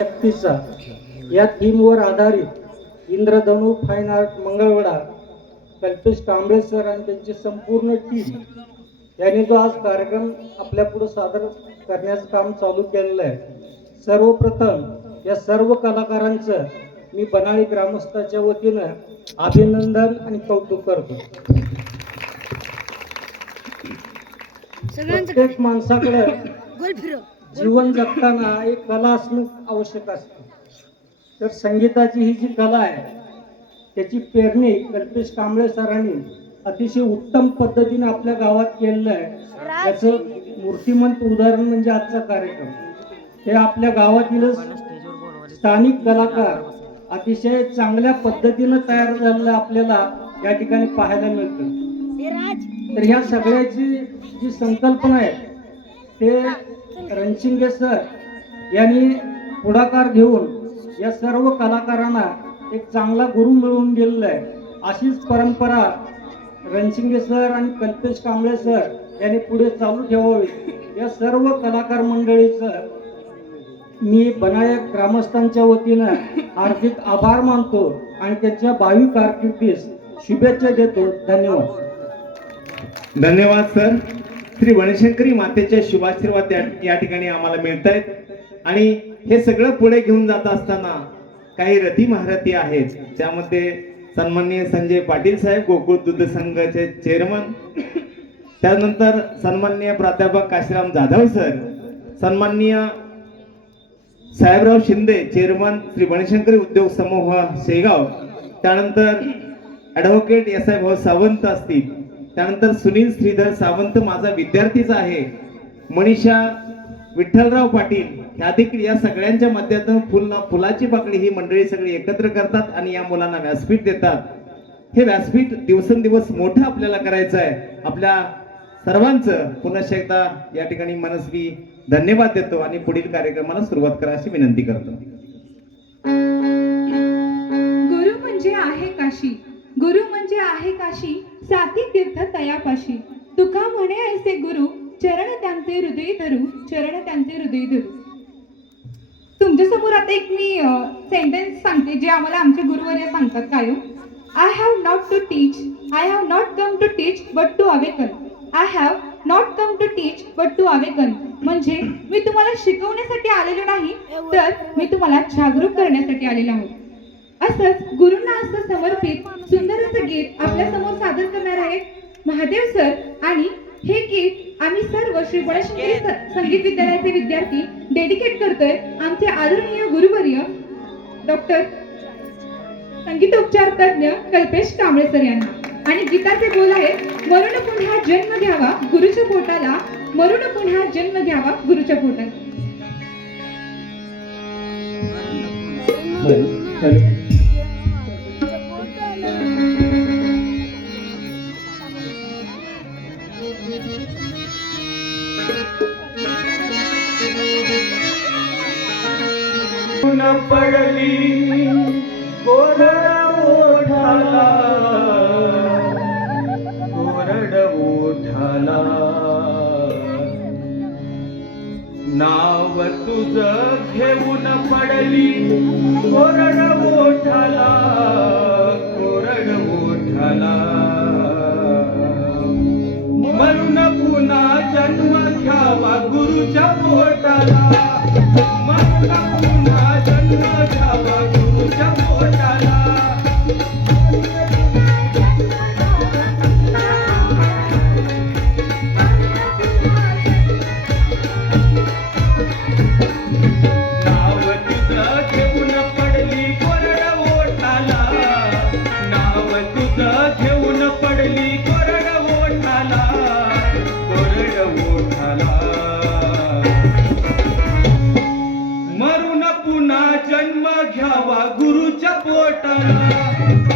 शक्तीचा. या थीमवर आधारित Indradhanu fine art Mangalvedha Kalpesh Kamble sir आणि त्यांची संपूर्ण टीम यांनी जो आज कार्यक्रम आपल्या पुढे सादर करण्याचं काम चालू केलेलं आहे. सर्वप्रथम या सर्व कलाकारांचं मी बनाळी ग्रामस्थाच्या वतीनं अभिनंदन आणि कौतुक करतो. प्रत्येक माणसाकडे जीवन जगताना एक कला असणं आवश्यक असतं. तर संगीताची ही जी कला आहे त्याची पेरणी कल्पेश कांबळे सरांनी अतिशय उत्तम पद्धतीने आपल्या गावात केलेलं आहे. त्याचं मूर्तिमंत उदाहरण म्हणजे आजचा कार्यक्रम. हे आपल्या गावातील स्थानिक कलाकार अतिशय चांगल्या पद्धतीनं तयार झालेलं आपल्याला या ठिकाणी पाहायला मिळतं. तर ह्या सगळ्याची जी संकल्पना आहे ते रणशिंगे सर यांनी पुढाकार घेऊन या सर्व कलाकारांना एक चांगला गुरु मिळवून दिलेला आहे. अशीच परंपरा रणशिंगे सर आणि कल्पेश कांबळे सर यांनी पुढे चालू ठेवावी. या सर्व कलाकार मंडळीचं मी बनायक ग्रामस्थांच्या वतीनं हार्दिक आभार मानतो आणि त्यांच्या भावी कारकिर्दीस शुभेच्छा देतो. धन्यवाद. धन्यवाद सर. श्री वनशंकरी मातेचे शुभाशीर्वाद या- ठिकाणी आम्हाला मिळत आहेत आणि हे सगळं पुढे घेऊन जात असताना काही रथी महारथी आहेत. त्यामध्ये सन्माननीय संजय पाटील साहेब गोकुळ दूध संघाचे चेअरमन त्यानंतर सन्माननीय प्राध्यापक काशीराम जाधव सर. सन्माननीय साहेबराव शिंदे चेअरमन श्री वनशंकरी उद्योग समूह शेगाव. त्यानंतर ॲडव्होकेट एस आय भाऊ सावंत असतील. त्यानंतर सुनील श्रीधर सावंत माझा विद्यार्थीच आहे. मनीषा विठ्ठलराव पाटील ह्या देखील या सगळ्यांच्या माध्यमातून फुल फुलाची पाकळी ही मंडळी सगळी एकत्र करतात आणि या मुलांना व्यासपीठ देतात. हे व्यासपीठ दिवसेंदिवस मोठं आपल्याला करायचं आहे. आपल्या सर्वांचं पुन्हा एकदा या ठिकाणी मनस्वी धन्यवाद देतो आणि पुढील कार्यक्रमाला सुरुवात करा अशी विनंती करतो. गुरु म्हणजे आहे काशी. गुरु म्हणजे आहे काशी साती तीर्थ तयापाशी. तुका म्हणे ऐसे गुरु चरण त्यांचे हृदय धरू चरण त्यांचे हृदय धरू. तुमच्यासमोर आता एक मी सेंटेन्स सांगते जे आम्हाला आमचे गुरुवर्य सांगतात काय I have not to teach I have not come to teach but to awaken I have not come to teach but to awaken म्हणजे मी तुम्हाला शिकवण्यासाठी आलेलो नाही तर मी तुम्हाला जागरूक करण्यासाठी आलेलो आहोत. असंच गुरूंना असं समर्पित सुंदर असं गीत आपल्यासमोर सादर करणार आहेत महादेव सर. आणि हे गीत आम्ही सर्व श्री गणेशंकरी स- संगीत विद्यालयाचे विद्यार्थी डेडिकेट करतोय. आमचे आदरणीय गुरुवर्य डॉक्टर संगीतोपचार तज्ञ कल्पेश कांबळे सर यांना. आणि गीताचे बोल आहेत मरून पुन्हा जन्म घ्यावा गुरुच्या पोटाला मरून पुन्हा जन्म घ्यावा गुरुच्या पोटाला. नाव तुझ घेऊन पडली. कोरड मोठाला कोरड मोठाला. म्हणून पुन्हा जन्म घ्यावा गुरुच्या पोटाला. म्हणून जन्म घ्यावा गुरुच्या पोटाला.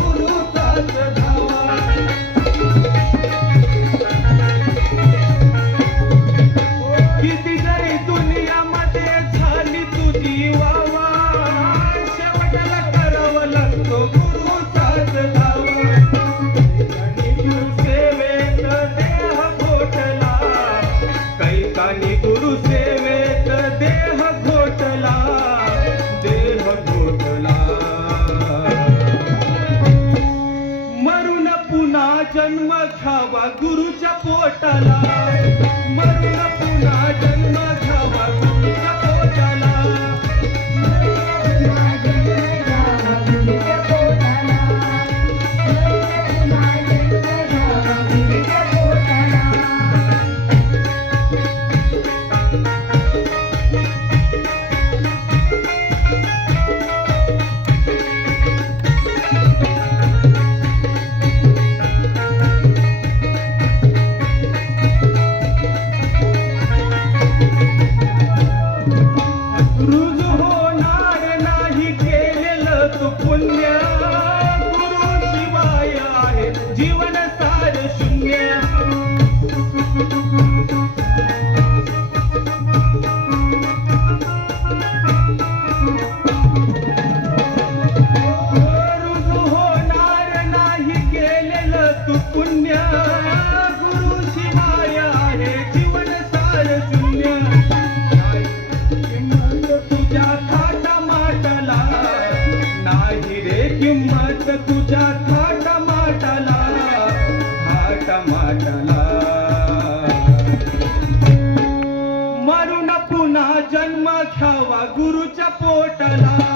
मरू माटाला मरून पुन्हा जन्म घ्यावा गुरुच्या पोटला.